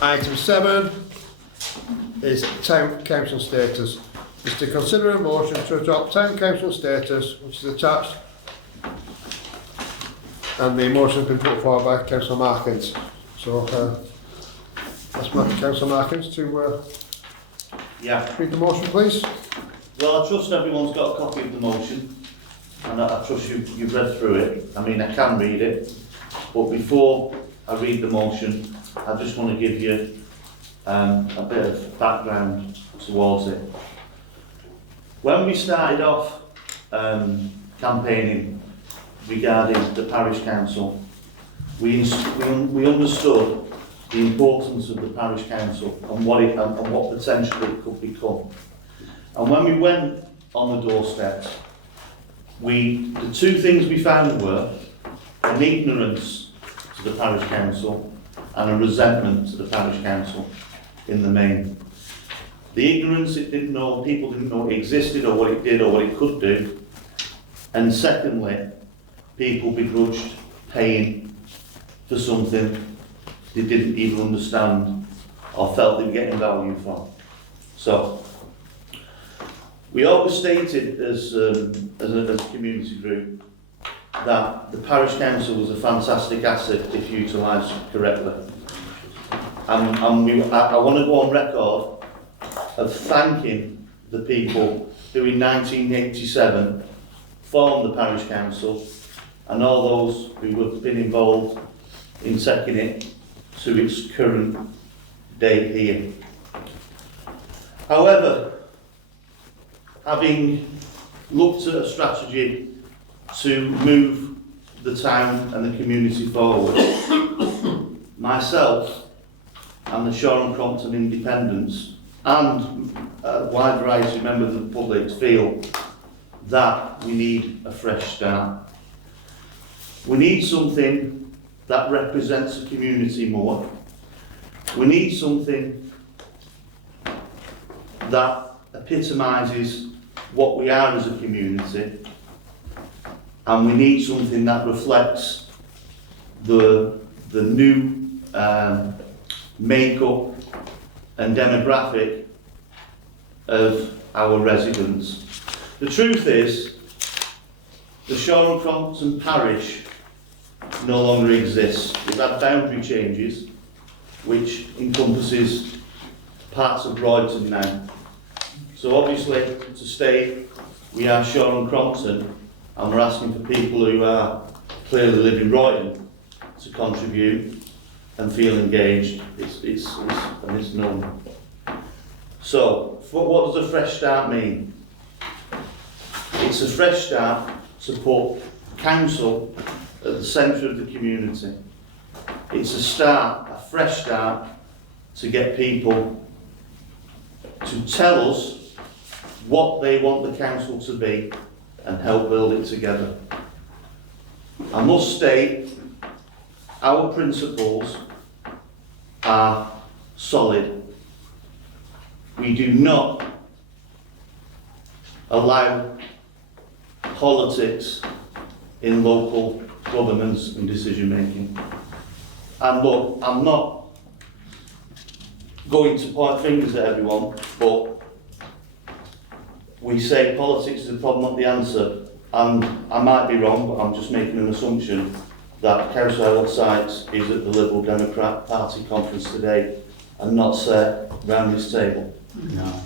Item 7 is Town Council status. Is to consider a motion to adopt Town Council status, which is attached, and the motion has been put forward by Councillor Markins. So, ask Councillor Markins to read the motion, please. Well, I trust everyone's got a copy of the motion, and I trust you've read through it. I mean, I can read it, but before I read the motion, I just want to give you a bit of background towards it. When we started off campaigning regarding the Parish Council, we understood the importance of the Parish Council and what potentially it could become. And when we went on the doorsteps, the two things we found were an ignorance to the Parish Council and a resentment to the Parish Council in the main. The ignorance, people didn't know it existed or what it did or what it could do. And secondly, people begrudged paying for something they didn't even understand or felt they were getting value from. So, we always stated as a community group that the Parish Council was a fantastic asset if utilised correctly. And I want to go on record of thanking the people who in 1987 formed the Parish Council and all those who have been involved in taking it to its current day here. However, having looked at a strategy to move the town and the community forward, myself and the Shaw Crompton Independents and a wide variety of members of the public feel that we need a fresh start. We need something that represents the community more. We need something that epitomises what we are as a community, and we need something that reflects the new makeup and demographic of our residents. The truth is, the Shaw Crompton parish no longer exists. We've had boundary changes, which encompasses parts of Royton now. So obviously, to stay, we are Shaw Crompton, and we're asking for people who are clearly living Royton to contribute and feel engaged. It's known. So, what does a fresh start mean? It's a fresh start to put council at the centre of the community. It's a fresh start to get people to tell us what they want the council to be and help build it together. I must state, our principles are solid. We do not allow politics in local governance and decision making. And look, I'm not going to point fingers at everyone, but we say politics is the problem, not the answer. And I might be wrong, but I'm just making an assumption that Councillor Howard Sykes is at the Liberal Democrat Party conference today and not sat round this table. No.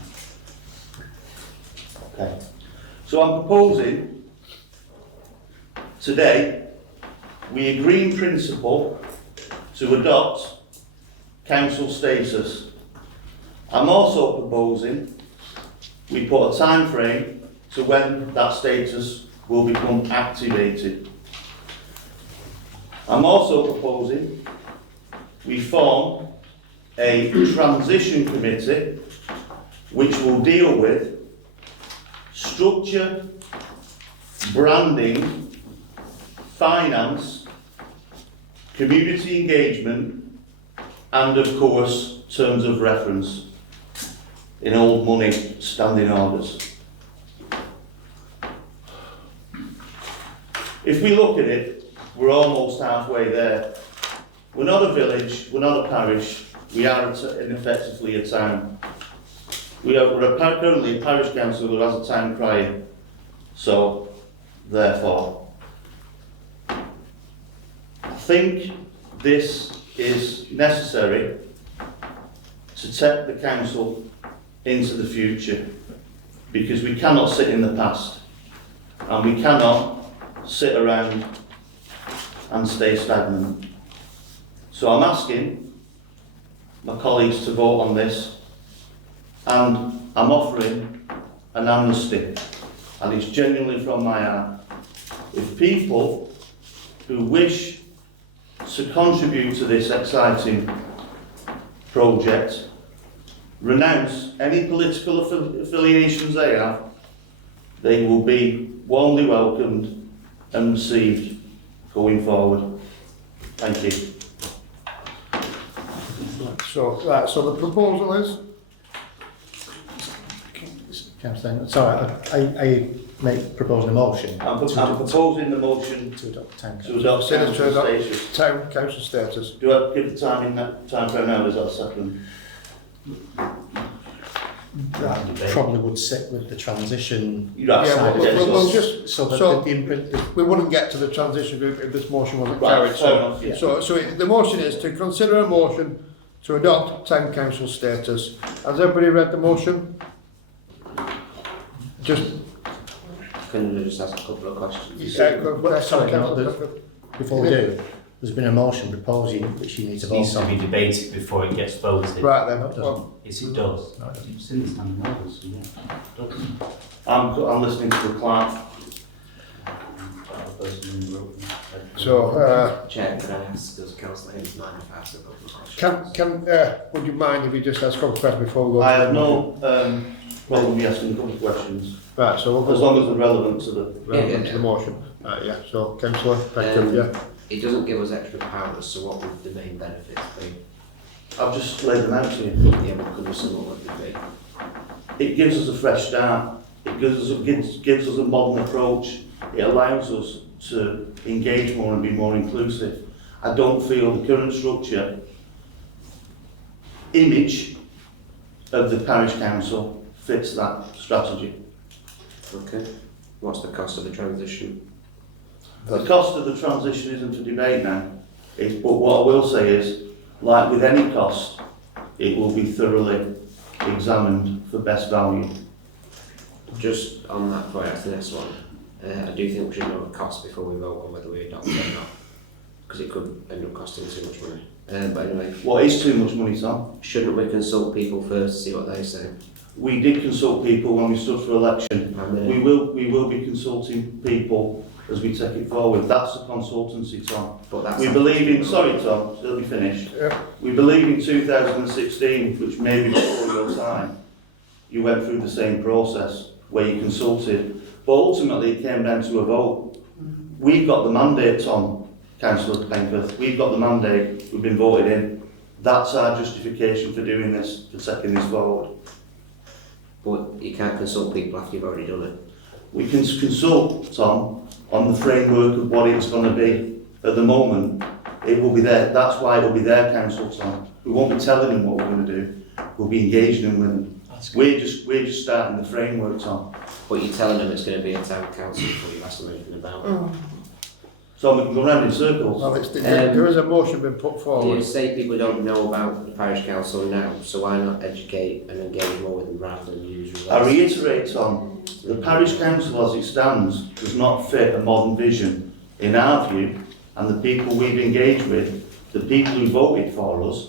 Okay. So I'm proposing today we agree in principle to adopt council status. I'm also proposing we put a time frame to when that status will become activated. I'm also proposing we form a transition committee which will deal with structure, branding, finance, community engagement, and of course terms of reference in old money standing orders. If we look at it, we're almost halfway there. We're not a village, we're not a parish, we are ineffectively a town. We're currently a parish council who has a town crier. So, therefore, I think this is necessary to take the council into the future, because we cannot sit in the past and we cannot sit around and stay stagnant. So I'm asking my colleagues to vote on this, and I'm offering an amnesty, and it's genuinely from my heart. If people who wish to contribute to this exciting project renounce any political affiliations they have, they will be warmly welcomed and received going forward. Thank you. So the proposal is? Councillor, sorry, I proposing a motion. I'm proposing the motion to adopt town to council. adopt council status. Town council status. Do I give the time in that time frame now, is that a second? That probably would sit with the transition. You'd have Yeah, to we'll just, So that so the imprint. we wouldn't get to the transition group if this motion wasn't Right, carried. fair enough, yeah. So the motion is to consider a motion to adopt town council status. Has everybody read the motion? Just Can I just ask a couple of questions? Sorry, no, before we do, there's been a motion proposing which you need to It vote needs to on. be debated before it gets voted. right then. No, it doesn't. Well, Yes, it does. No, it doesn't. You've seen the standing orders, so yeah. It does. I'm listening to the clerk. The person who wrote them. so Chair, can I ask, does Councillor Haynes mind if I ask a couple of questions? would you mind if you just ask a couple of questions before we go? I to have the no problem with asking a couple of questions, Right, so we'll as go long as they're relevant to the... relevant to the motion. Right, yeah. So councillor, thank you. Yeah. It doesn't give us extra powers, so what would the main benefits be? I've just laid them out to you. Yeah, but could you sum up what would be? It gives us a fresh start. It gives us a modern approach. It allows us to engage more and be more inclusive. I don't feel the current structure, image of the parish council fits that strategy. Okay. What's the cost of the transition? The cost of the transition isn't for debate now, but what I will say is, like with any cost, it will be thoroughly examined for best value. Just on that point, that's the next one. I do think we should know the cost before we vote on whether we adopt it or not, because it could end up costing too much money. But anyway, What is too much money, Tom? shouldn't we consult people first to see what they say? We did consult people when we stood for election. And, We will be consulting people as we take it forward. That's the consultancy, Tom. but that's We believe in, sorry Tom, let me finish. Yeah. We believe in 2016, which may be before your time, you went through the same process where you consulted, but ultimately it came down to a vote. We've got the mandate, Tom, Councillor Penkworth, we've got the mandate, we've been voted in. That's our justification for doing this, for taking this forward. But you can't consult people after you've already done it. We can consult, Tom, on the framework of what it's going to be. At the moment, it will be there. That's why it will be their council, Tom. We won't be telling them what we're going to do. We'll be engaging them with them. We're just starting the framework, Tom. But you're telling them it's going to be a town council before you ask them anything about it. So we can go round in circles. Well, there is a motion being put You forward. say people don't know about the parish council now, so why not educate and engage more with them rather than use I reiterate, Tom, the parish council as it stands does not fit a modern vision, in our view, and the people we've engaged with, the people who voted for us,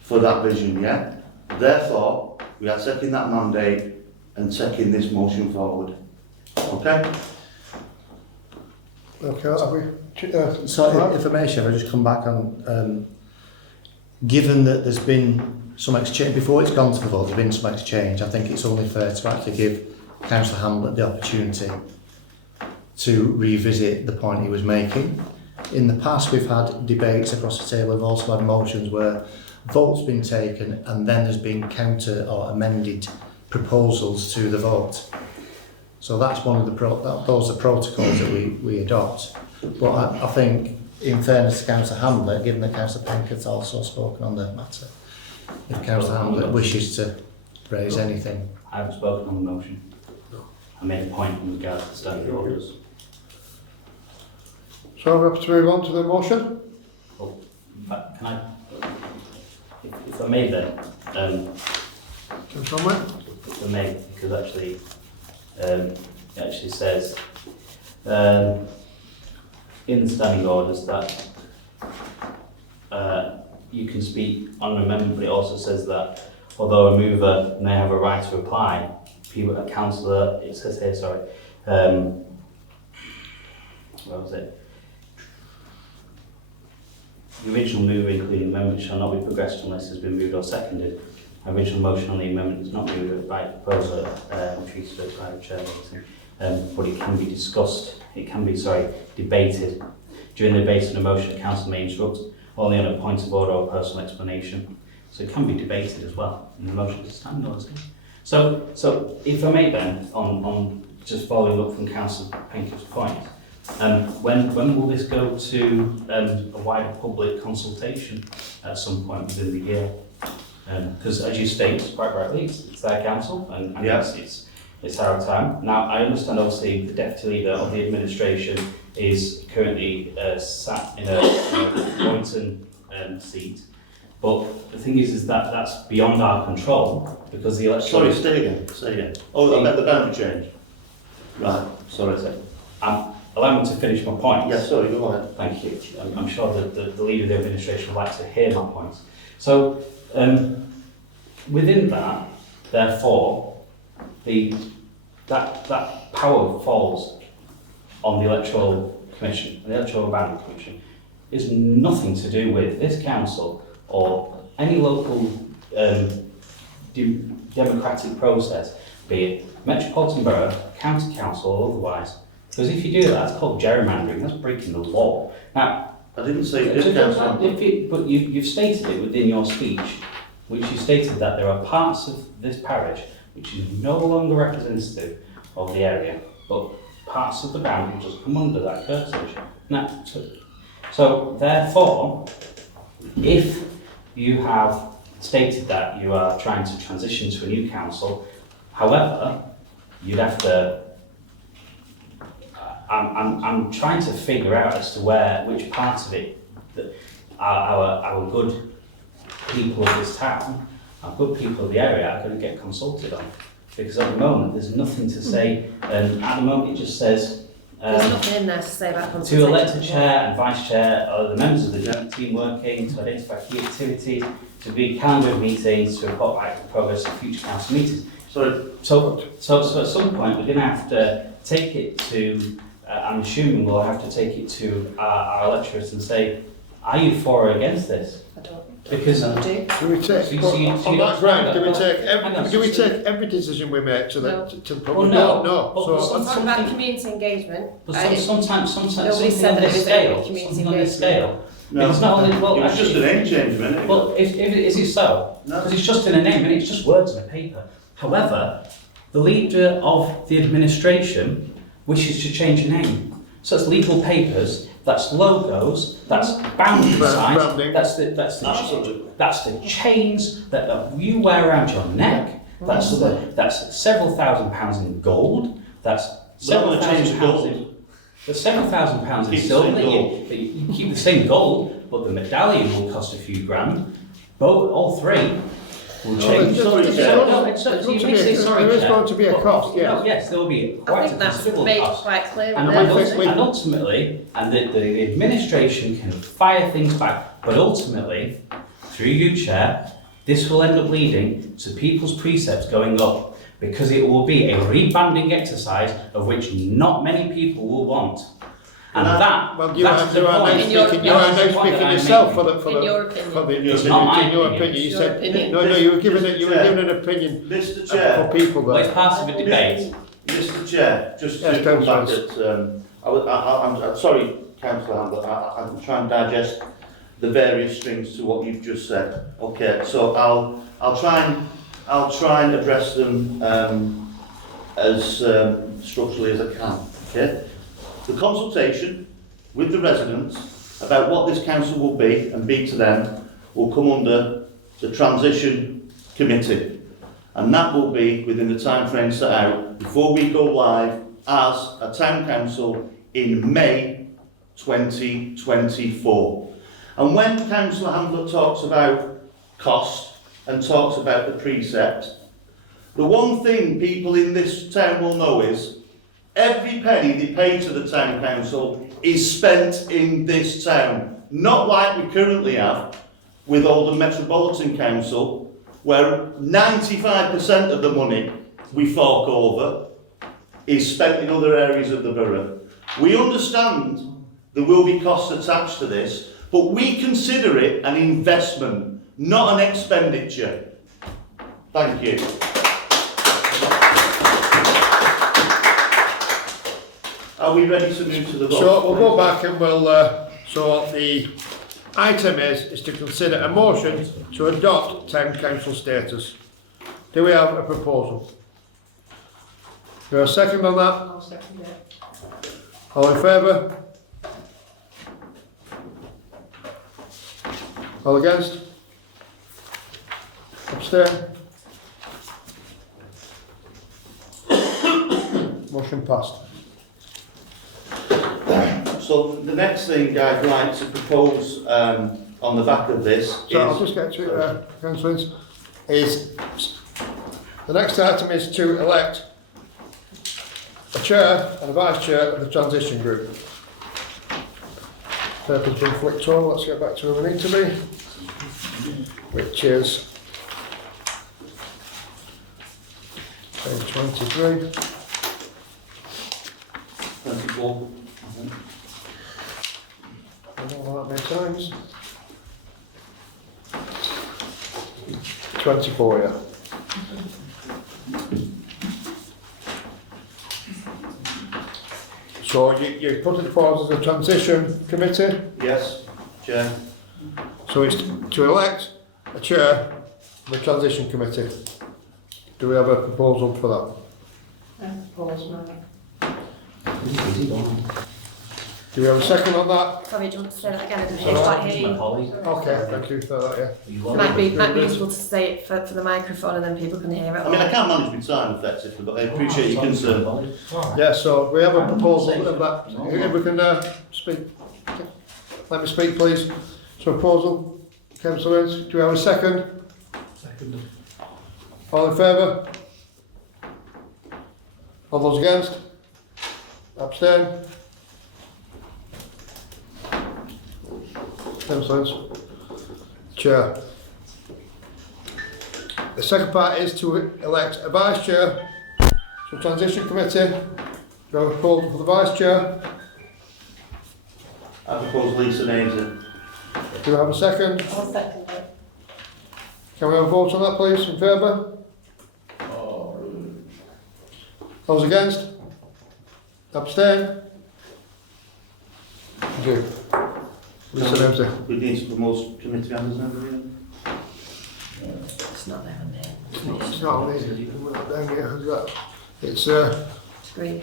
for that vision, yeah? Therefore, we are taking that mandate and taking this motion forward. Okay? Okay, have we? So if I may, Chair, I'll just come back on, given that there's been some exchange, before it's gone to the vote, there's been some exchange, I think it's only fair to actually give Councillor Hamlet the opportunity to revisit the point he was making. In the past, we've had debates across the table, we've also had motions where votes been taken and then there's been counter or amended proposals to the vote. So that's one of the those are the protocols that we adopt. But I think, in fairness to Councillor Hamlet, given that Councillor Penkett's also spoken on the matter, if Councillor Hamlet wishes to raise anything. I haven't spoken on the motion. I made a point in regards to standing orders. So we have to move on to the motion. Can I, if I may then, Councillor Conway? if I may, because actually, it actually says in the standing orders that you can speak on an amendment, but it also says that although a mover may have a right to reply, people, a councillor, it says here, sorry, where was it? The original mover, including amendment, shall not be progressed unless it has been moved or seconded. The original motion on the amendment is not moved by proposer, which is by the chair, but it can be discussed, it can be, debated. During the debate on a motion, the council may instruct only on a point of order or personal explanation. So it can be debated as well in the motion to stand orders. So if I may then, on just following up from Councillor Penketh's point, when will this go to a wider public consultation at some point within the year? Because as you state, quite rightly, it's their council and it's our time. Now, I understand obviously the deputy leader of the administration is currently sat in a Roynton seat, but the thing is that that's beyond our control because the election... Sorry, say again. Oh, I meant the boundary change. Right, sorry. Allow me to finish my point. Yes, sorry, go ahead. Thank you. I'm sure that the leader of the administration would like to hear my points. So, within that, therefore, that power falls on the Electoral Commission, and the Electoral Boundary Commission is nothing to do with this council or any local democratic process, be it Metropolitan Borough, County Council or otherwise. Because if you do that, it's called gerrymandering, that's breaking the law. Now, I didn't say you did, Councillor. but you've stated it within your speech, which you stated that there are parts of this parish which is no longer representative of the area, but parts of the boundary just come under that curtilage. Now, so therefore, if you have stated that you are trying to transition to a new council, however, you'd have to... I'm trying to figure out as to which part of it that our good people of this town, our good people of the area are going to get consulted on. Because at the moment there's nothing to say, and at the moment it just says there's nothing in there to say about consultation. To elect a chair and vice chair are the members of the joint team working to identify key activities, to be calendar of meetings, to report back the progress of future council meetings. So at some point we're going to have to take it to, I'm assuming we'll have to take it to our electorates and say, are you for or against this? I don't. Because do. Do we take, on that ground, do we take every decision we make to the public? Well, no. No. So talking about community engagement. But sometimes Nobody said that it was a community engagement. No, it's not only, well, it was just a name change a minute ago. Well, is it so? No. Because it's just in a name and it's just words on a paper. However, the leader of the administration wishes to change a name. So it's legal papers, that's logos, that's boundary signs, that's the chains that you wear around your neck, that's several £1,000s in gold, that's several £1,000s there's several £1,000s in silver that you keep the same gold, but the medallion will cost a few grand. Both, all three will change. There is going to be a cost, yes. No, yes, there will be I quite a think that's considerable made cost. quite clear. And ultimately, the administration can fire things back, but ultimately, through you, Chair, this will end up leading to people's precepts going up, because it will be a rebanding exercise of which not many people will want. And well, you are now speaking yourself in your opinion. in your opinion. You said you were giving an opinion Mr. Chair, for people. Well, it's part of a debate. Mr. Chair, just to come back at, I'm sorry, Councillor Hamlet, I'm trying to digest the various strings to what you've just said. Okay, so I'll try and address them as structurally as I can. Okay, the consultation with the residents about what this council will be and be to them will come under the transition committee, and that will be within the time frame set out before we go live as a town council in May 2024. And when Councillor Hamblett talks about cost and talks about the precept, the one thing people in this town will know is every penny they pay to the town council is spent in this town, not like we currently have with Oldham Metropolitan Council, where 95% of the money we fork over is spent in other areas of the borough. We understand there will be costs attached to this, but we consider it an investment, not an expenditure. Thank you. Are we ready to move to the vote? So we'll go back and we'll, so the item is to consider a motion to adopt town council status. Do we have a proposal? Do we have a second on that? I'll second it. All in favour? All against? Abstain? Motion passed. So the next thing I'd like to propose on the back of this So I'll is... just get to Councillor Ince, is the next item is to elect a chair and a vice chair of the transition group. Paper's been flicked over, let's get back to where we need to be, which is page 23. 24. I don't know that many times. 24, yeah. So you put it forward as a transition committee, Yes, Chair. so it's to elect a chair of the transition committee. Do we have a proposal for that? Do we have a second on that? Sorry, do you want to say that again? I didn't quite hear you. Okay, thank you for that, yeah. Might be useful to say it for the microphone and then people can hear it. I mean, I can't manage my time effectively, but I appreciate your concern. Yeah, so we have a proposal of that, if we can speak, let me speak please. So proposal, Councillor Ince, do we have a second? Second. All in favour? All those against? Abstain? Councillor Ince. Chair. The second part is to elect a vice chair. So transition committee, do you have a proposal for the vice chair? I propose Lisa Naser. Do we have a second? I'll second it. Can we have a vote on that please, in favour? Those against? Abstain? Thank you. Lisa Naser. We need to promote committee members now, do we? It's not there on there. It's not on these, we're not down here, has that? It's Screen.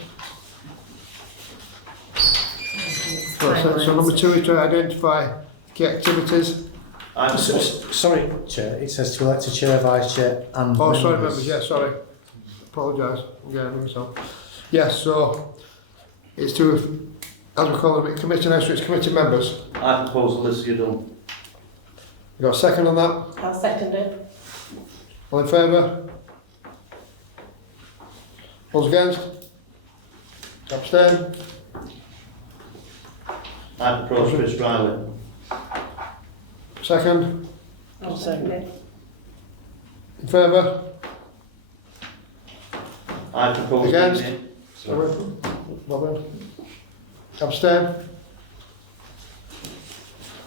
so number 2 is to identify key activities. I propose, Sorry, Chair, it says to elect a chair, vice chair and Oh, sorry members, yeah, sorry. Apologise, I'm getting myself. Yes, so it's to, as we call them, committee now, so it's committee members. I propose Alicia Dunn. You got a second on that? I'll second it. All in favour? Those against? Abstain? I propose Chris Riley. Second? I'll second it. In favour? I propose Against? Lee Sorry. Robin? Abstain?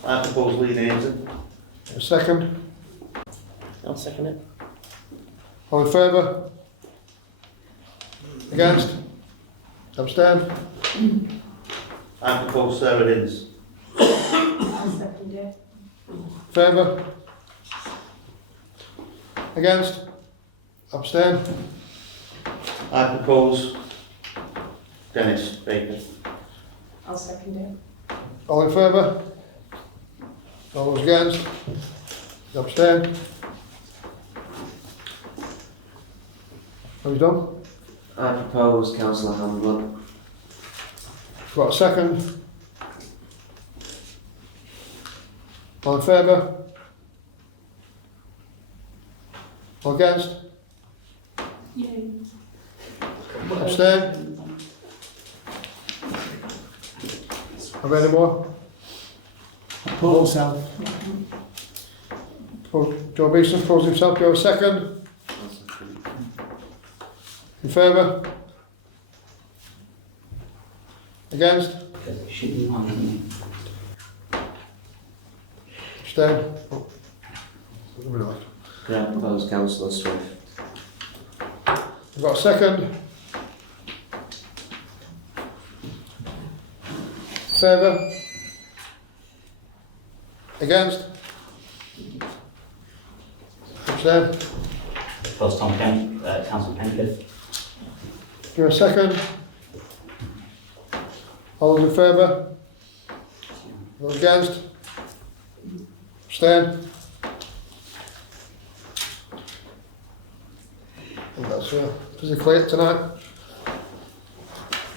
I propose Lee Naser. A second? I'll second it. All in favour? Against? Abstain? I propose Sarah Ince. I'll second it. Favour? Against? Abstain? I propose Dennis Baker. I'll second it. All in favour? All those against? Abstain? Have you done? I propose Councillor Hamblin. Got a second? All in favour? All against? Abstain? Have any more? Oppose himself. Joe Beeson opposed himself. Do you have a second? In favour? Against? Abstain? Oh. Can I propose Councillor Swift? We've got a second. Favour? Against? Abstain? Propose Councillor Penketh. Do you have a second? All those in favour? Those against? Abstain? I think that's physically it tonight.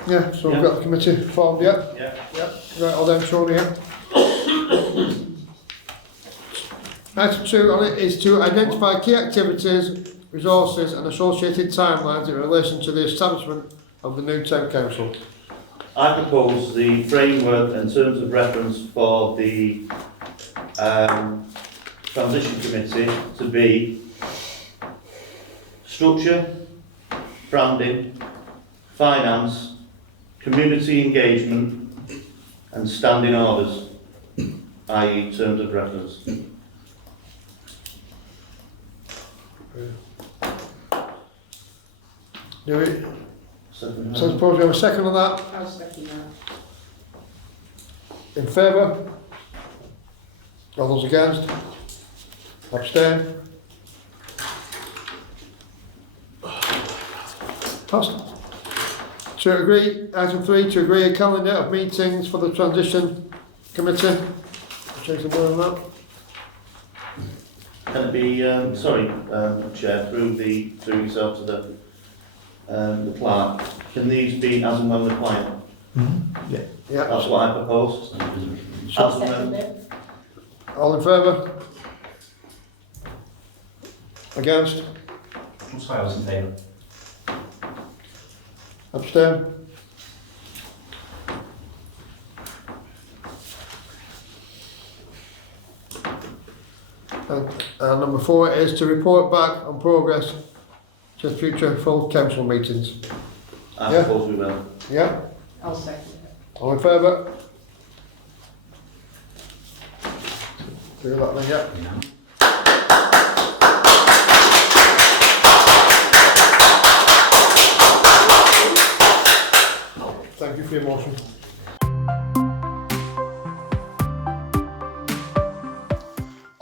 Yeah, so we've got the committee formed, yeah? Yeah. Right, all them shown here. Item 2 on it is to identify key activities, resources and associated timelines in relation to the establishment of the new town council. I propose the framework and terms of reference for the transition committee to be structure, branding, finance, community engagement and standing orders, i.e. terms of reference. Do we, so suppose we have a second on that? I'll second that. In favour? All those against? Abstain? Passed. To agree, item 3, to agree a calendar of meetings for the transition committee. Change the word on that. Can it be, Chair, through yourself to the clerk, can these be as and when required? Yeah. That's what I propose. As and Second when. it. All in favour? Against? I'm sorry, I was in favour. Abstain? And number 4 is to report back on progress to future full council meetings. I Yeah. suppose we will. Yeah? I'll second it. All in favour? Do that then, yeah. Thank you for your motion.